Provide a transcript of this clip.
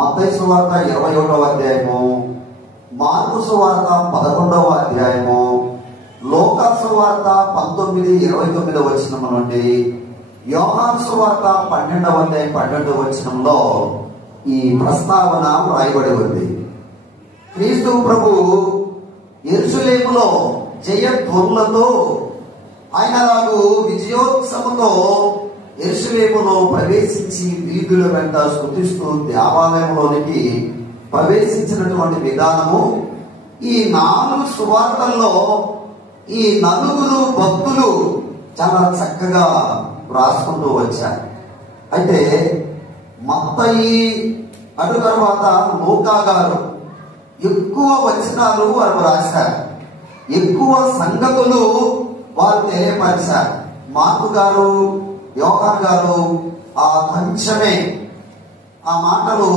మత్తయి సువార్త 21వ అధ్యాయము, మార్కు సువార్త 11వ అధ్యాయము, లూకా సువార్త 19:29 వచనం నుండి యోహాను సువార్త 12వ అధ్యాయం 12వ వచనంలో ఈ ప్రస్తావన రాయబడి ఉంది. క్రీస్తు ప్రభు యెరూషలేములో జయధ్వనులతో ఆయనలాగు విజయోత్సవంతో యెరూషలేములో ప్రవేశించి వీధుల వెంట స్తుతిస్తూ దేవాలయంలోనికి ప్రవేశించినటువంటి విధానము ఈ 4 సువార్తల్లో ఈ 4 భక్తులు చాలా చక్కగా రాసుకుంటూ వచ్చారు. అయితే మత్తయి అటు తర్వాత లూకా గారు ఎక్కువ వచనాలు వారు రాశారు, ఎక్కువ సంగతులు వారు తెలియపరిచారు. మార్కు గారు, యోహాను గారు ఆ కొంచెమే ఆ మాటలు